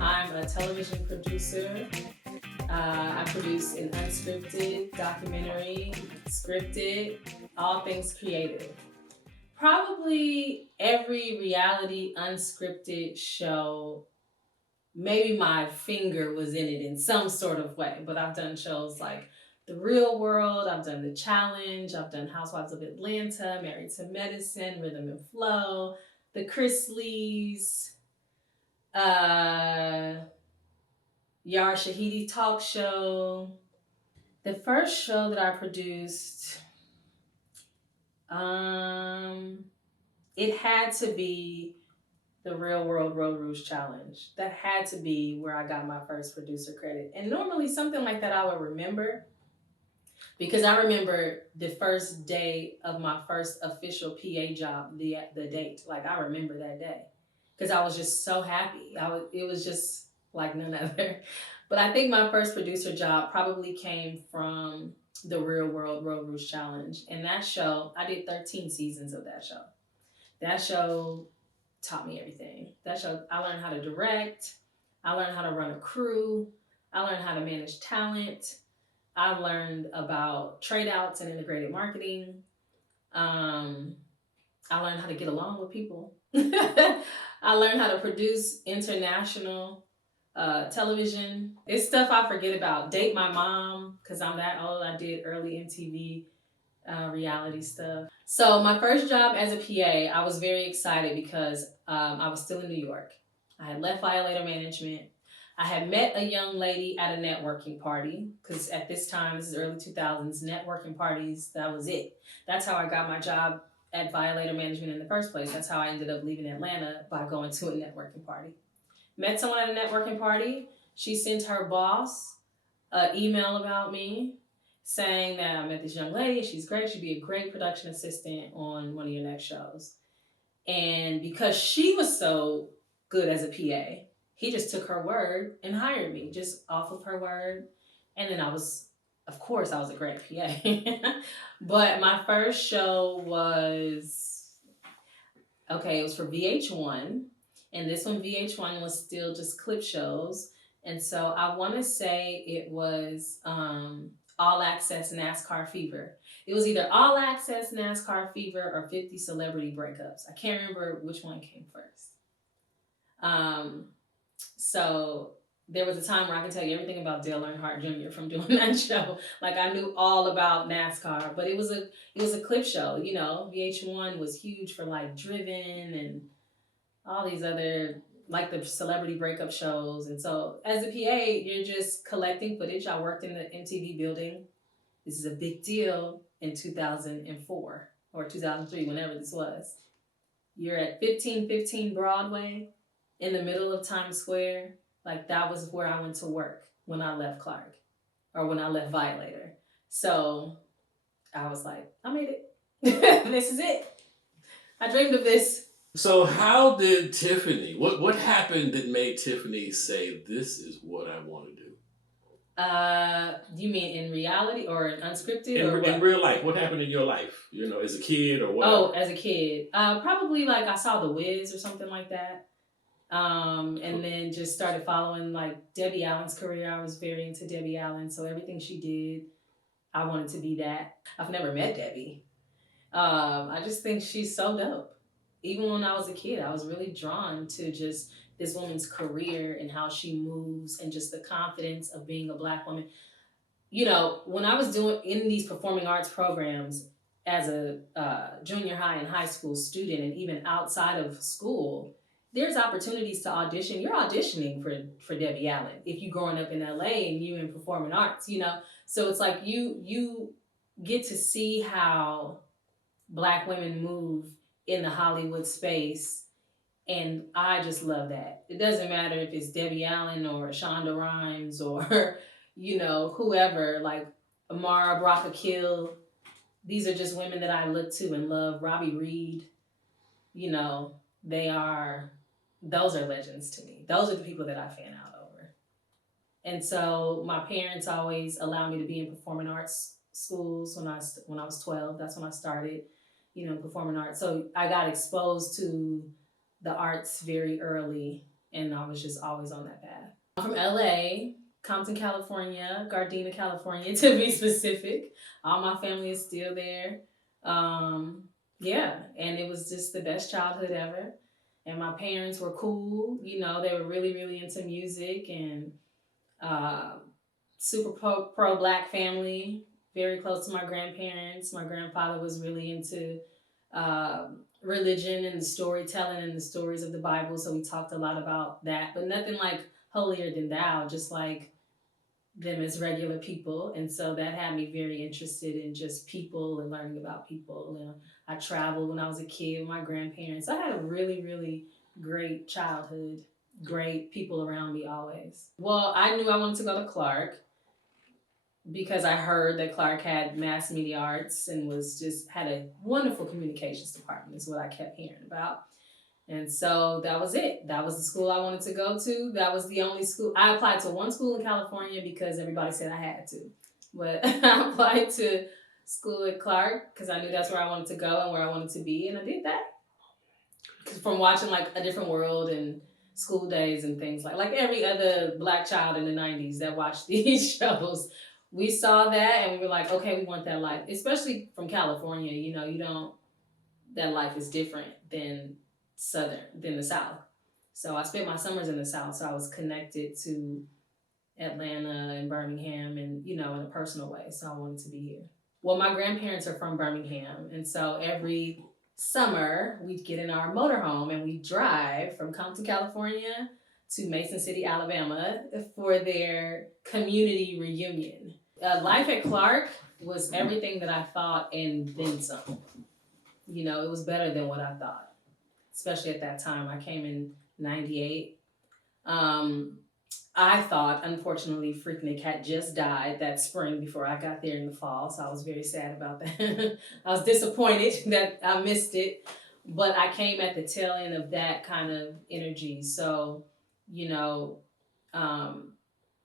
I'm a television producer. I produce an unscripted documentary, scripted, all things creative. Probably every reality unscripted show, maybe my finger was in it in some sort of way, but I've done shows like The Real World, I've done The Challenge, I've done Housewives of Atlanta, Married to Medicine, Rhythm and Flow, The Chrisleys, uh, Yar Shahidi Talk Show. The first show that I produced, um, it had to be the Real World Road Rouge Challenge. That had to be where I got my first producer credit. And normally something like that I would remember because I remember the first day of my first official PA job, the date. Like I remember that day because I was just so happy. It was just like none other. But I think my first producer job probably came from the Real World Road Rouge Challenge. And that show, I did 13 seasons of that show. That show taught me everything. That show, I learned how to direct. I learned how to run a crew. I learned how to manage talent. I learned about trade outs and integrated marketing. Um, I learned how to get along with people. I learned how to produce international television. It's stuff I forget about. Date my mom, because I'm that old. I did early MTV reality stuff. So my first job as a PA, I was very excited because I was still in New York. I had left Violator Management. I had met a young lady at a networking party because at this time, this is early 2000s, networking parties, that was it. That's how I got my job at Violator Management in the first place. That's how I ended up leaving Atlanta, by going to a networking party. Met someone at a networking party. She sent her boss an email about me saying that I met this young lady. She's great. She'd be a great production assistant on one of your next shows. And because she was so good as a PA, he just took her word and hired me just off of her word. And then of course, I was a great PA. But my first show was, okay, it was for VH1. And this one, VH1, was still just clip shows. And so I want to say it was All Access NASCAR Fever. It was either All Access NASCAR Fever or 50 Celebrity Breakups. I can't remember which one came first. Um, so there was a time where I could tell you everything about Dale Earnhardt Jr. from doing that show. Like I knew all about NASCAR, but it was a clip show. You know, VH1 was huge for like Driven and all these other, like the celebrity breakup shows. And so as a PA, you're just collecting footage. I worked in the MTV building. This is a big deal in 2004 or 2003, whenever this was. You're at 1515 Broadway in the middle of Times Square. Like that was where I went to work when I left Clark or when I left Violator. So I was like, I made it. This is it. I dreamed of this. So how did Tiffany? What happened that made Tiffany say, "This is what I want to do"? You mean in reality or in unscripted In, or what? in real life, what happened in your life? You know, as a kid or whatever. Oh, as a kid, probably like I saw The Wiz or something like that. And then just started following like Debbie Allen's career. I was very into Debbie Allen, so everything she did, I wanted to be that. I've never met Debbie. I just think she's so dope. Even when I was a kid, I was really drawn to just this woman's career and how she moves and just the confidence of being a Black woman. You know, when I was doing in these performing arts programs as a junior high and high school student, and even outside of school, there's opportunities to audition. You're auditioning for Debbie Allen if you're growing up in LA and you in performing arts, you know. So it's like you get to see how Black women move in the Hollywood space. And I just love that. It doesn't matter if it's Debbie Allen or Shonda Rhimes or, you know, whoever, like Amara Brock-Akil. These are just women that I look to and love. Robbie Reed, you know, those are legends to me. Those are the people that I fan out over. And so my parents always allowed me to be in performing arts schools when I was 12. That's when I started, you know, performing arts. So I got exposed to the arts very early. and I was just always on that path. I'm from LA, Compton, California, Gardena, California, to be specific. All my family is still there. Um, yeah, and it was just the best childhood ever. And my parents were cool. You know, they were really, really into music and uh, super pro black family, very close to my grandparents. My grandfather was really into religion and the storytelling and the stories of the Bible, so we talked a lot about that, but nothing like holier than thou, just like them as regular people. And so that had me very interested in just people and learning about people. You know, I traveled when I was a kid with my grandparents. I had a really, really great childhood, great people around me always. Well, I knew I wanted to go to Clark because I heard that Clark had mass media arts and was just had a wonderful communications department, is what I kept hearing about. And so that was it. That was the school I wanted to go to. That was the only school. I applied to one school in California because everybody said I had to. But I applied to school at Clark because I knew that's where I wanted to go and where I wanted to be. And I did that. From watching like A Different World and School Days and things like every other black child in the 90s that watched these shows, we saw that and we were like, okay, we want that life. Especially from California, you know, you don't, that life is different than the South. So I spent my summers in the South, so I was connected to Atlanta and Birmingham and, you know, in a personal way. So I wanted to be here. Well, my grandparents are from Birmingham, and so every summer we'd get in our motorhome and we'd drive from Compton, California to Mason City, Alabama for their community reunion. Life at Clark was everything that I thought and then some. You know, it was better than what I thought, especially at that time. I came in 98. Um, I thought, unfortunately, Freaknik had just died that spring before I got there in the fall, so I was very sad about that. I was disappointed that I missed it, but I came at the tail end of that kind of energy. So, you know, um,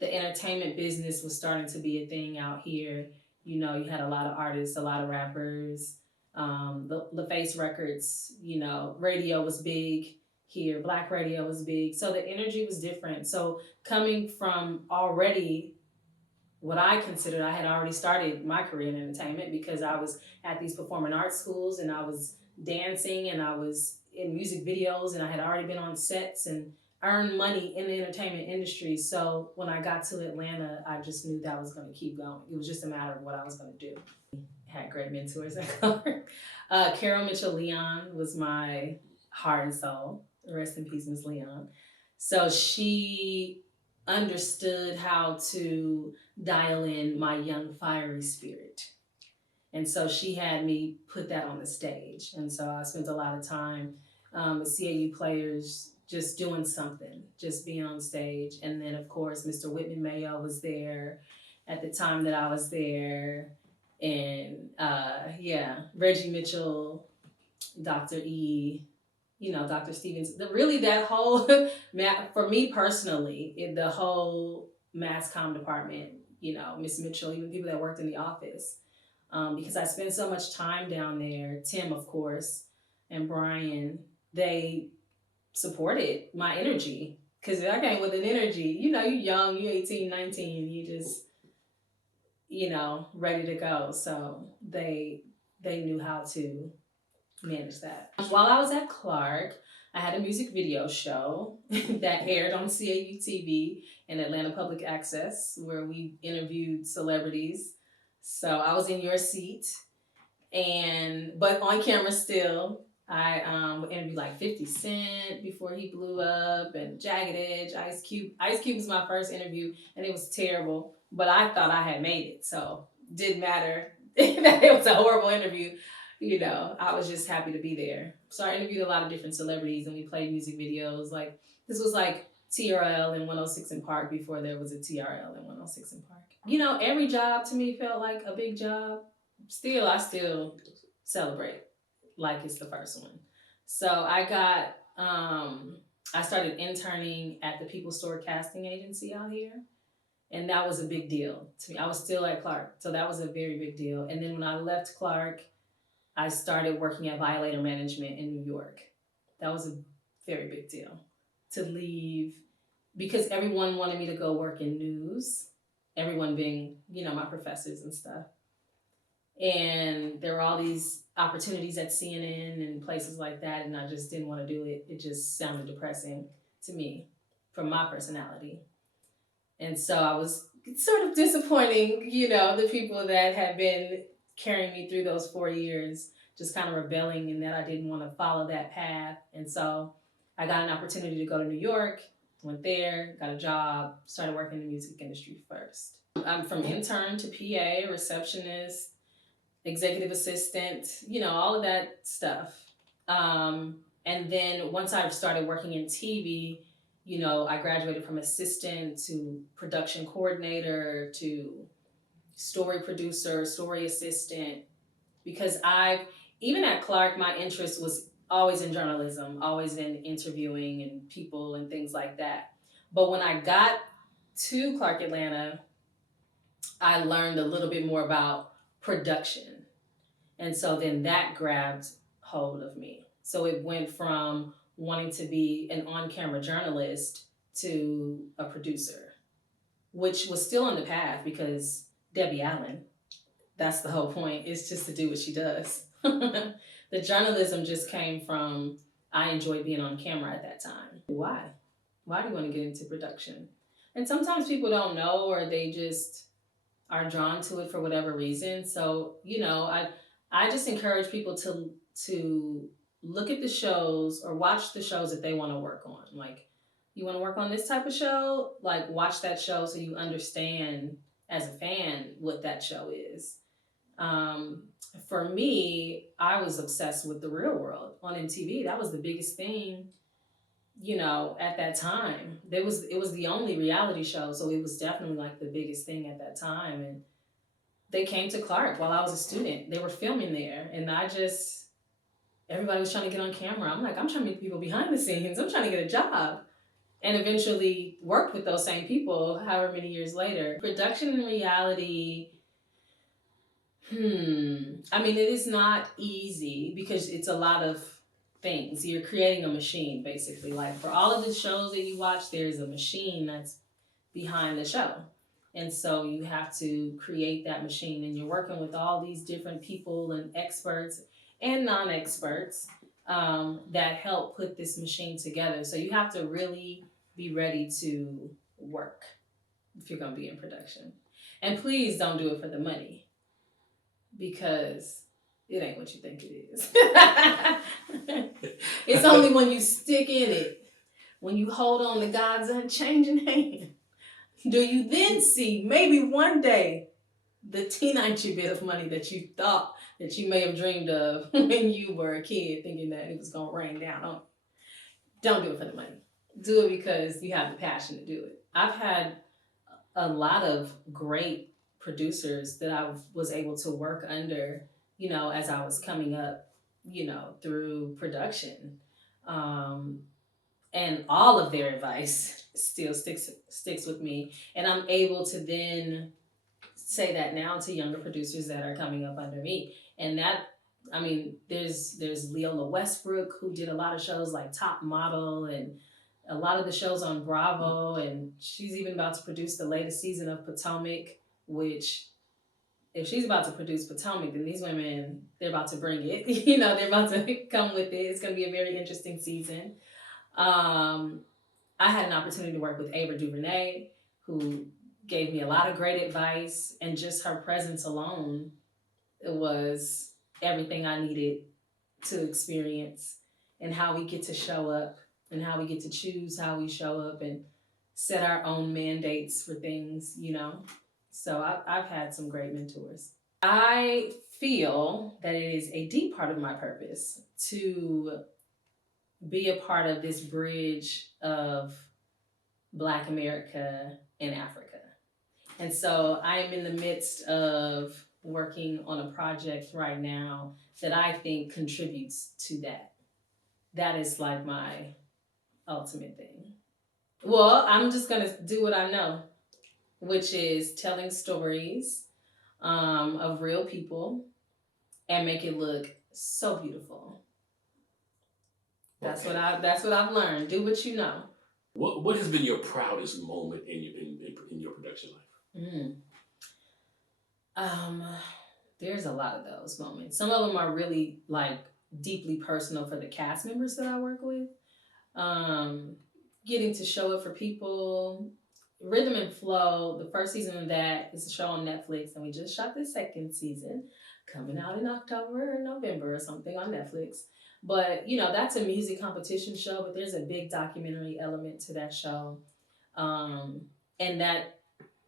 the entertainment business was starting to be a thing out here. You know, you had a lot of artists, a lot of rappers. The Face Records, you know, radio was big here. Black radio was big. So the energy was different. So coming from already what I considered, I had already started my career in entertainment because I was at these performing arts schools and I was dancing and I was in music videos and I had already been on sets and earned money in the entertainment industry. So when I got to Atlanta, I just knew that I was going to keep going. It was just a matter of what I was going to do. Had great mentors at Clark. Carol Mitchell Leon was my heart and soul. Rest in peace, Miss Leon. So she understood how to dial in my young, fiery spirit. And so she had me put that on the stage. And so I spent a lot of time with CAU players just doing something, just being on stage. And then, of course, Mr. Whitman Mayo was there at the time that I was there. And yeah, Reggie Mitchell, Dr. E, you know, Dr. Stevens, really that whole, for me personally, the whole mass comm department, you know, Miss Mitchell, even people that worked in the office, because I spent so much time down there, Tim, of course, and Brian, they supported my energy. Because I came with an energy, you know, you young, you 18, 19, you just, you know, ready to go. So they knew how to manage that. While I was at Clark, I had a music video show that aired on CAU TV and Atlanta Public Access where we interviewed celebrities. So I was in your seat, but on camera still. I interviewed like 50 Cent before he blew up, and Jagged Edge, Ice Cube. Ice Cube was my first interview, and it was terrible, but I thought I had made it, so didn't matter that it was a horrible interview. You know, I was just happy to be there. So I interviewed a lot of different celebrities, and we played music videos. Like this was like TRL in 106 in Park before there was a TRL in 106 in Park. You know, every job to me felt like a big job. I still celebrate like it's the first one. So I started interning at the People Store casting agency out here. And that was a big deal to me. I was still at Clark, so that was a very big deal. And then when I left Clark, I started working at Violator Management in New York. That was a very big deal to leave because everyone wanted me to go work in news, everyone being, my professors and stuff. And there were all these opportunities at CNN and places like that, and I just didn't want to do it. It just sounded depressing to me from my personality. And so I was sort of disappointing, the people that had been carrying me through those 4 years, just kind of rebelling in that I didn't want to follow that path. And so I got an opportunity to go to New York, went there, got a job, started working in the music industry first. I'm from intern to PA, receptionist, executive assistant, all of that stuff. And then once I started working in TV, I graduated from assistant to production coordinator to story producer, story assistant, because even at Clark, my interest was always in journalism, always in interviewing and people and things like that. But when I got to Clark Atlanta, I learned a little bit more about production. And so then that grabbed hold of me. So it went from wanting to be an on camera journalist to a producer, which was still on the path because Debbie Allen, that's the whole point, is just to do what she does. The journalism just came from I enjoyed being on camera at that time. Why? Why do you want to get into production? And sometimes people don't know or they just are drawn to it for whatever reason. So, I just encourage people to look at the shows or watch the shows that they want to work on. Like, you want to work on this type of show, like watch that show so you understand as a fan what that show is. Um, for me, I was obsessed with The Real World on MTV. That was the biggest thing, at that time. It was the only reality show, so it was definitely like the biggest thing at that time. And they came to Clark while I was a student. They were filming there, and everybody was trying to get on camera. I'm like, I'm trying to meet people behind the scenes. I'm trying to get a job. And eventually worked with those same people however many years later. Production and reality, I mean, it is not easy because it's a lot of things. You're creating a machine, basically. Like for all of the shows that you watch, there's a machine that's behind the show. And so you have to create that machine, and you're working with all these different people and experts and non experts that help put this machine together. So you have to really be ready to work if you're going to be in production. And please don't do it for the money because it ain't what you think it is. It's only when you stick in it, when you hold on to God's unchanging hand, do you then see maybe one day the teenage bit of money that you thought that you may have dreamed of when you were a kid, thinking that it was going to rain down on you. Don't do it for the money. Do it because you have the passion to do it. I've had a lot of great producers that I was able to work under, as I was coming up, through production. And all of their advice still sticks with me. And I'm able to then say that now to younger producers that are coming up under me. And that, I mean, there's Leola Westbrook, who did a lot of shows like Top Model and a lot of the shows on Bravo, and she's even about to produce the latest season of Potomac, which if she's about to produce Potomac, then these women, they're about to bring it. They're about to come with it. It's going to be a very interesting season. I had an opportunity to work with Ava DuVernay, who gave me a lot of great advice, and just her presence alone, it was everything I needed to experience, and how we get to show up and how we get to choose how we show up and set our own mandates for things, So I've had some great mentors. I feel that it is a deep part of my purpose to be a part of this bridge of Black America and Africa. And so I am in the midst of working on a project right now that I think contributes to that. That is like my ultimate thing. Well, I'm just going to do what I know, which is telling stories of real people and make it look so beautiful. That's what I've learned. Do what you know. What has been your proudest moment in your production life? Mm. Um, there's a lot of those moments. Some of them are really like deeply personal for the cast members that I work with. Um, Getting to show it for people. Rhythm and Flow, the first season of that is a show on Netflix, and we just shot the second season, coming out in October or November or something on Netflix. But that's a music competition show, but there's a big documentary element to that show. Um, and that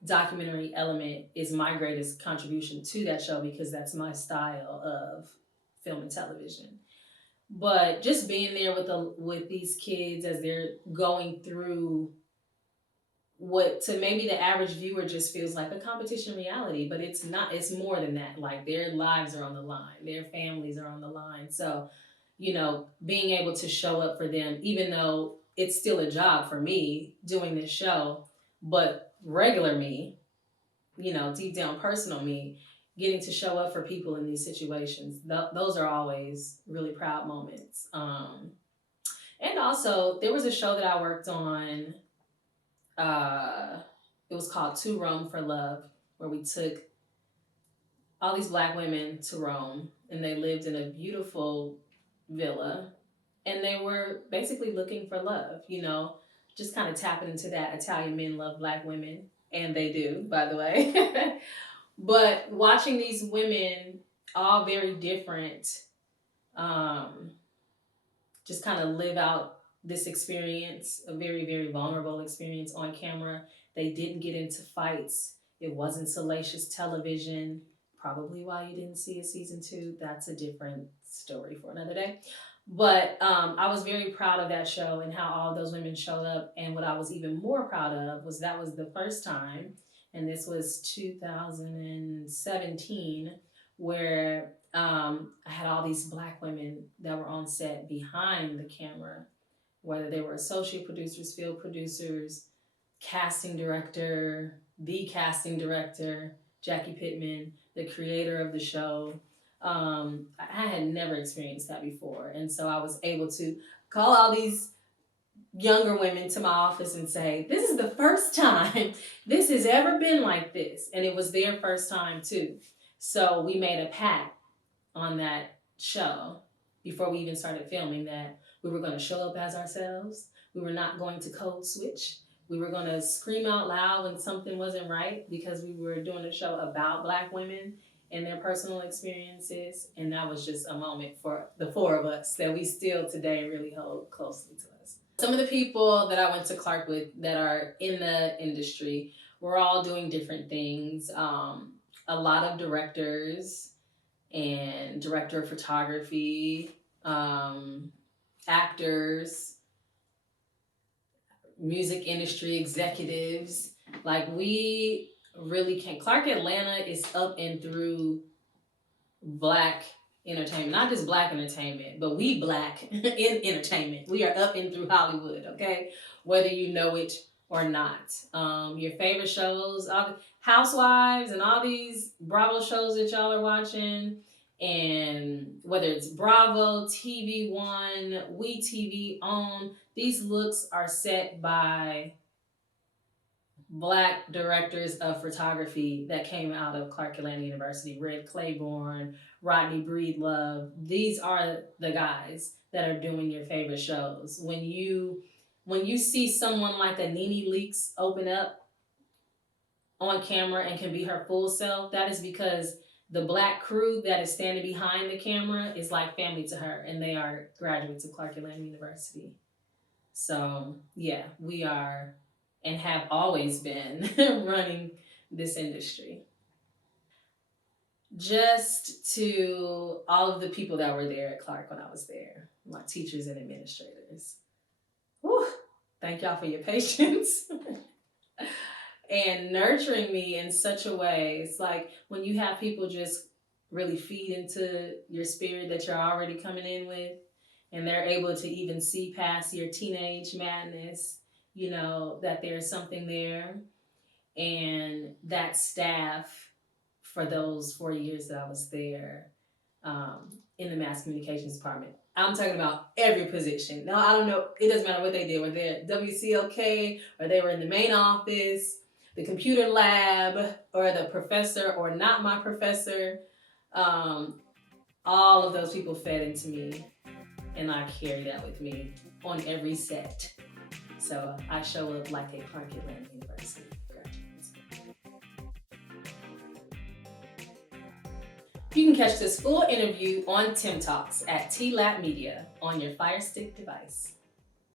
documentary element is my greatest contribution to that show because that's my style of film and television. But just being there with these kids as they're going through what to maybe the average viewer just feels like a competition reality, but it's not. It's more than that. Like their lives are on the line, their families are on the line. So being able to show up for them, even though it's still a job for me doing this show, but regular me, deep down personal me, getting to show up for people in these situations, those are always really proud moments. And also, there was a show that I worked on. Uh, it was called To Rome for Love, where we took all these black women to Rome, and they lived in a beautiful villa, and they were basically looking for love. Just kind of tapping into that Italian men love black women, and they do, by the way. But watching these women, all very different, um, just kind of live out this experience, a very, very vulnerable experience on camera. They didn't get into fights. It wasn't salacious television. Probably why you didn't see a season two. That's a different story for another day. But I was very proud of that show and how all those women showed up. And what I was even more proud of was that was the first time, and this was 2017, where I had all these black women that were on set behind the camera, whether they were associate producers, field producers, casting director, the casting director, Jackie Pittman, the creator of the show. I had never experienced that before. And so I was able to call all these younger women to my office and say, this is the first time this has ever been like this. And it was their first time too. So we made a pact on that show before we even started filming that we were going to show up as ourselves. We were not going to code switch. We were going to scream out loud when something wasn't right because we were doing a show about black women and their personal experiences. And that was just a moment for the four of us that we still today really hold closely to us. Some of the people that I went to Clark with that are in the industry, we're all doing different things. A lot of directors and director of photography, um, actors, music industry executives. Like we really can. Clark Atlanta is up and through black entertainment, not just black entertainment, but we black in entertainment. We are up and through Hollywood, okay? Whether you know it or not. Your favorite shows, all the Housewives and all these Bravo shows that y'all are watching, and whether it's Bravo, TV One, We TV, these looks are set by black directors of photography that came out of Clark Atlanta University. Red Claiborne, Rodney Breedlove. These are the guys that are doing your favorite shows. When you see someone like a Nene Leakes open up on camera and can be her full self, that is because the black crew that is standing behind the camera is like family to her, and they are graduates of Clark Atlanta University. So, yeah, we are and have always been running this industry. Just to all of the people that were there at Clark when I was there, my teachers and administrators. Whew, thank y'all for your patience and nurturing me in such a way. It's like when you have people just really feed into your spirit that you're already coming in with, and they're able to even see past your teenage madness, that there's something there. And that staff, for those 4 years that I was there, in the mass communications department. I'm talking about every position. Now, I don't know, it doesn't matter what they did, whether they're at WCLK or they were in the main office, the computer lab, or the professor or not my professor. Um, all of those people fed into me, and I carry that with me on every set. So I show up like a Clark Atlanta University graduate. You can catch this full interview on Tim Talks at TLAP Media on your Fire Stick device.